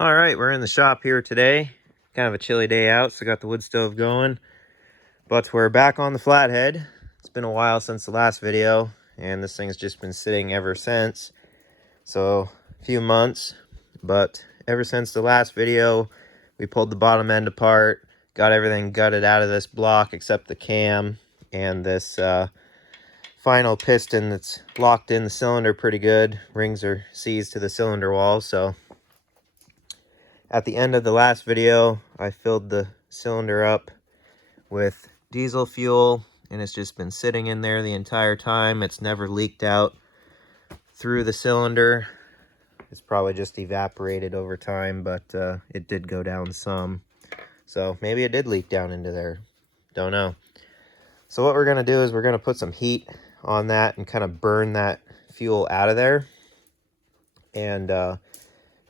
All right, we're in the shop here today. Kind of a chilly day out, so got the wood stove going. But we're back on the Flathead. It's been a while since the last video, and this thing's just been sitting ever since. So, a few months. But ever since the last video, we pulled the bottom end apart, got everything gutted out of this block except the cam and this final piston that's locked in the cylinder pretty good. Rings are seized to the cylinder wall, so at the end of the last video, I filled the cylinder up with diesel fuel, and it's just been sitting in there the entire time. It's never leaked out through the cylinder. It's probably just evaporated over time, but it did go down some. So maybe it did leak down into there. Don't know. So what we're going to do is we're going to put some heat on that and kind of burn that fuel out of there. And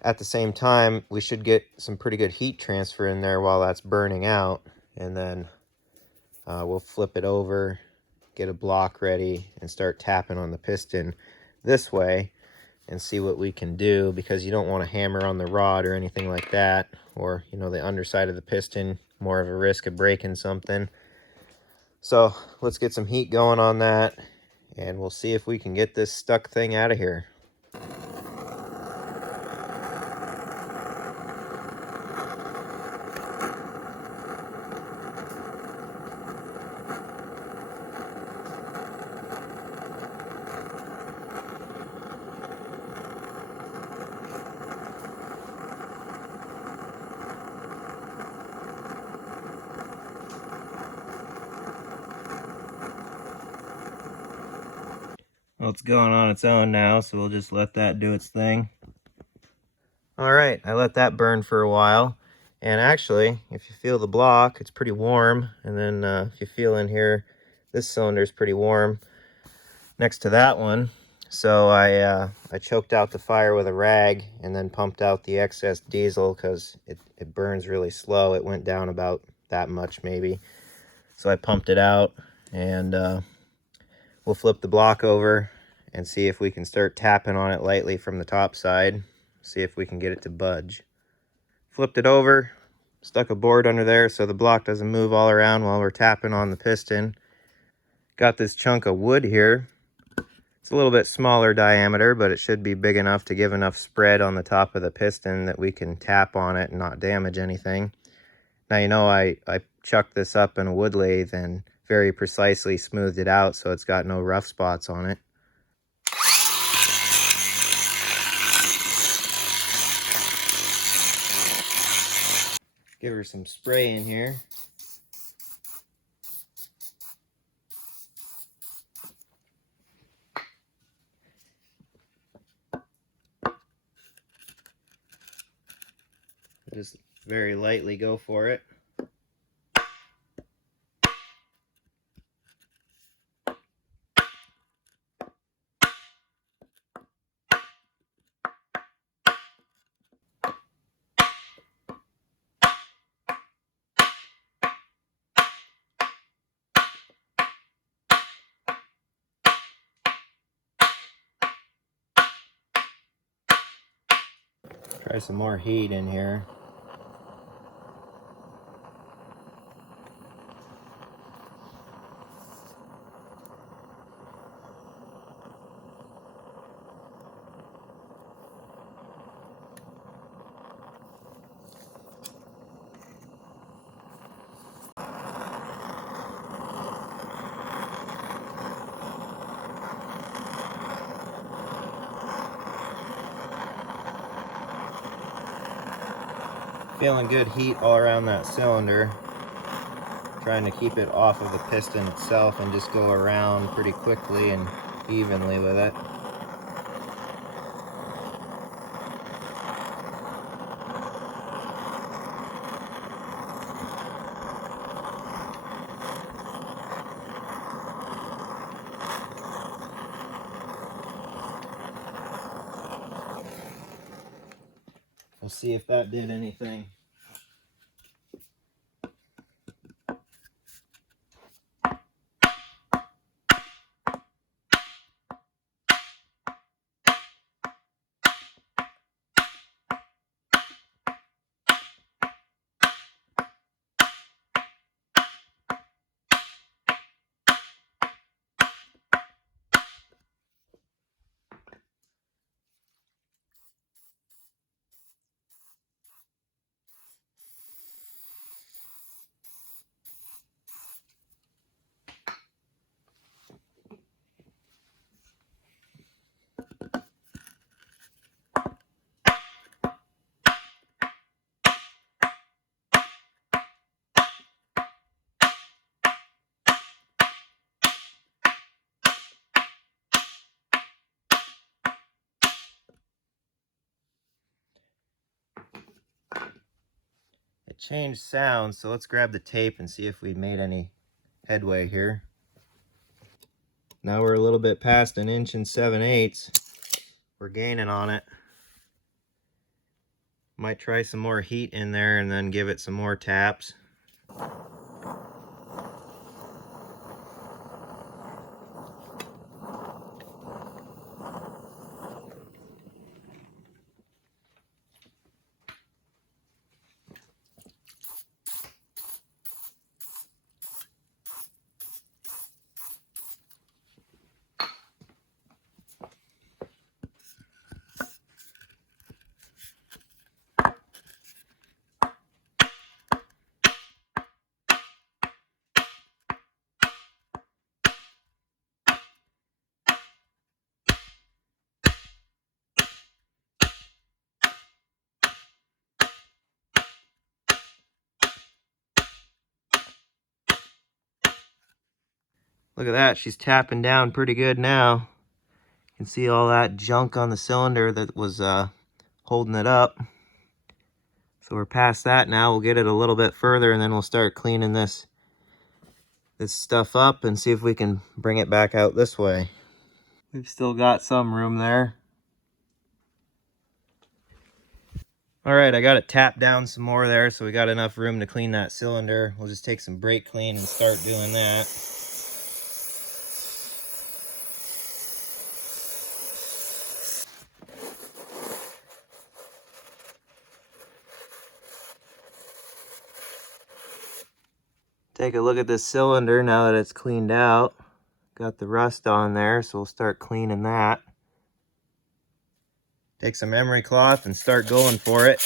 at the same time, we should get some pretty good heat transfer in there while that's burning out. And then we'll flip it over, get a block ready, and start tapping on the piston this way and see what we can do, because you don't want to hammer on the rod or anything like that, or, you know, the underside of the piston, more of a risk of breaking something. So let's get some heat going on that, and we'll see if we can get this stuck thing out of here. Well, it's going on its own now, so we'll just let that do its thing. All right, I let that burn for a while. And actually, if you feel the block, it's pretty warm. And then if you feel in here, this cylinder is pretty warm next to that one. So I choked out the fire with a rag and then pumped out the excess diesel because it burns really slow. It went down about that much maybe. So I pumped it out, and we'll flip the block over and see if we can start tapping on it lightly from the top side. See if we can get it to budge. Flipped it over, stuck a board under there so the block doesn't move all around while we're tapping on the piston. Got this chunk of wood here. It's a little bit smaller diameter, but it should be big enough to give enough spread on the top of the piston that we can tap on it and not damage anything. Now, you know, I chucked this up in a wood lathe and very precisely smoothed it out so it's got no rough spots on it. Give her some spray in here. Just very lightly go for it. Try some more heat in here. Feeling good heat all around that cylinder. Trying to keep it off of the piston itself and just go around pretty quickly and evenly with it. We'll see if that did anything. changed sound, so let's grab the tape and see if we made any headway here. Now we're a little bit past 1 7/8 inches. We're gaining on it. Might try some more heat in there and then give it some more taps. Look at that, she's tapping down pretty good now. You can see all that junk on the cylinder that was holding it up. So we're past that now. We'll get it a little bit further and then we'll start cleaning this stuff up and see if we can bring it back out this way. We've still got some room there. All right, I got it tapped down some more there, so we got enough room to clean that cylinder. We'll just take some brake clean and start doing that. Take a look at this cylinder now that it's cleaned out. Got the rust on there, so we'll start cleaning that. Take some emery cloth and start going for it.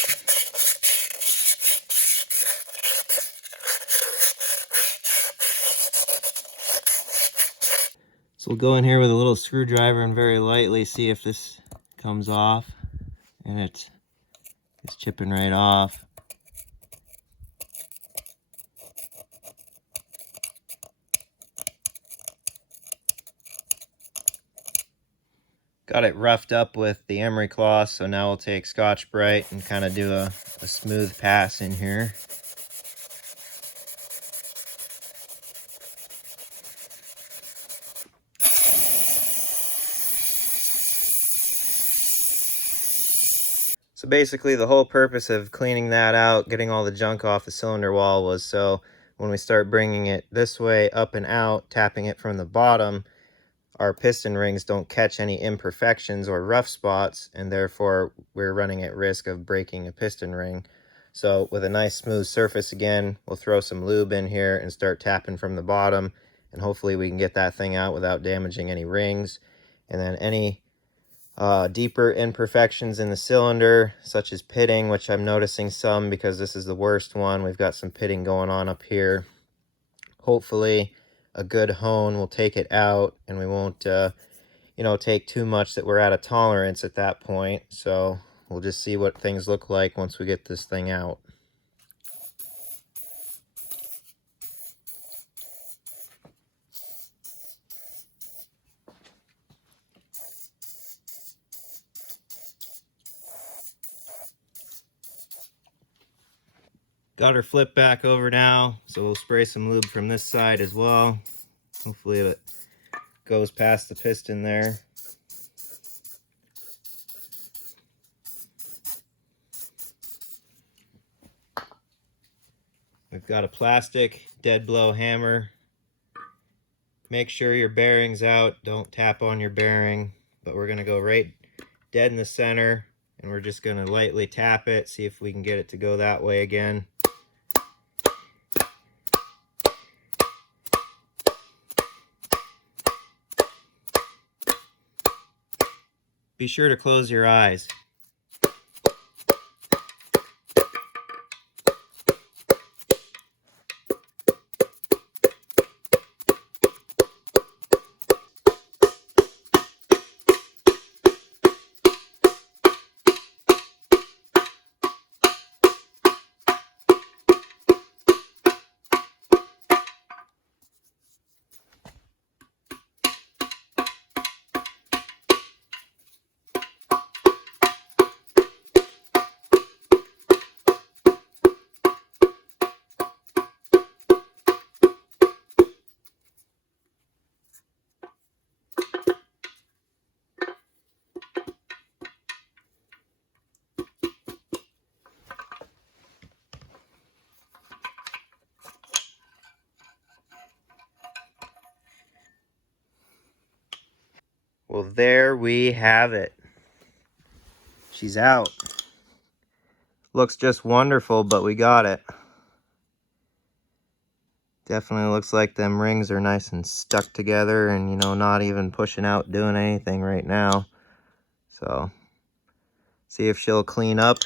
So we'll go in here with a little screwdriver and very lightly see if this comes off. And it's chipping right off. Got it roughed up with the emery cloth, so now we'll take Scotch-Brite and kind of do a smooth pass in here. So basically the whole purpose of cleaning that out, getting all the junk off the cylinder wall, was so when we start bringing it this way up and out, tapping it from the bottom, our piston rings don't catch any imperfections or rough spots, and therefore we're running at risk of breaking a piston ring. So with a nice smooth surface again, we'll throw some lube in here and start tapping from the bottom, and hopefully we can get that thing out without damaging any rings. And then any deeper imperfections in the cylinder, such as pitting, which I'm noticing some because this is the worst one. We've got some pitting going on up here. Hopefully a good hone will take it out and we won't take too much that we're out of tolerance at that point. So we'll just see what things look like once we get this thing out. Got her flipped back over now, so we'll spray some lube from this side as well. Hopefully it goes past the piston there. We've got a plastic dead blow hammer. Make sure your bearing's out. Don't tap on your bearing, but we're going to go right dead in the center, and we're just going to lightly tap it, see if we can get it to go that way again. Be sure to close your eyes. Well, there we have it. She's out. Looks just wonderful, but we got it. Definitely looks like them rings are nice and stuck together and, you know, not even pushing out, doing anything right now. So, see if she'll clean up,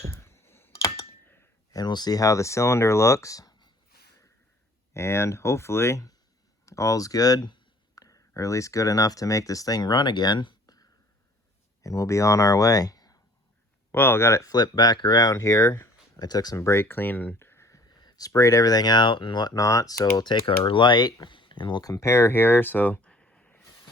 and we'll see how the cylinder looks. And hopefully all's good, or at least good enough to make this thing run again, and we'll be on our way. Well, I got it flipped back around here. I took some brake clean and sprayed everything out and whatnot. So we'll take our light and we'll compare here. So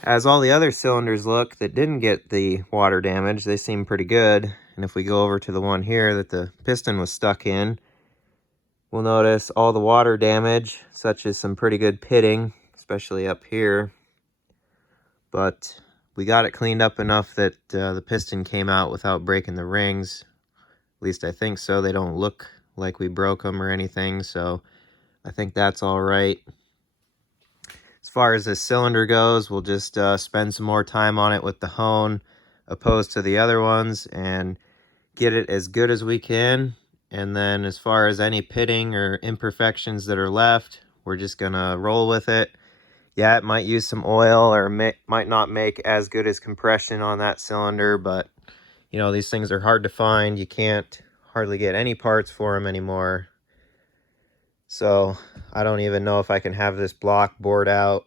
as all the other cylinders look that didn't get the water damage, they seem pretty good. And if we go over to the one here that the piston was stuck in, we'll notice all the water damage, such as some pretty good pitting, especially up here. But we got it cleaned up enough that the piston came out without breaking the rings. At least I think so. They don't look like we broke them or anything, so I think that's all right. As far as this cylinder goes, we'll just spend some more time on it with the hone opposed to the other ones and get it as good as we can. And then as far as any pitting or imperfections that are left, we're just gonna roll with it. Yeah, it might use some oil or might not make as good as compression on that cylinder, but you know, these things are hard to find. You can't hardly get any parts for them anymore. So I don't even know if I can have this block bored out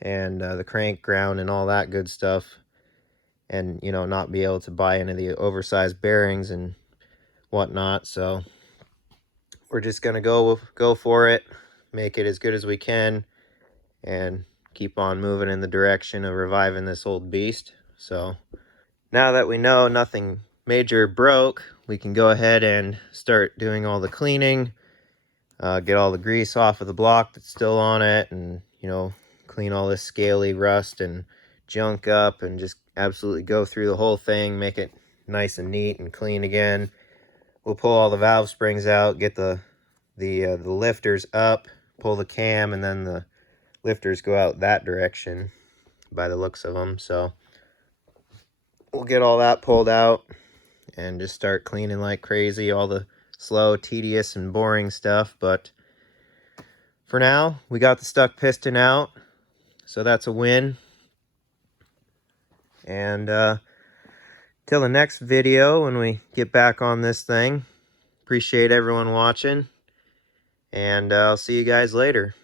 and the crank ground and all that good stuff, and you know, not be able to buy any of the oversized bearings and whatnot. So we're just gonna go for it, make it as good as we can, and keep on moving in the direction of reviving this old beast. So now that we know nothing major broke, we can go ahead and start doing all the cleaning, get all the grease off of the block that's still on it, and you know, clean all this scaly rust and junk up, and just absolutely go through the whole thing, make it nice and neat and clean again. We'll pull all the valve springs out, get the lifters up, pull the cam, and then the lifters go out that direction by the looks of them. So we'll get all that pulled out and just start cleaning like crazy, all the slow, tedious, and boring stuff. But for now, we got the stuck piston out, so that's a win. And till the next video when we get back on this thing, appreciate everyone watching, and I'll see you guys later.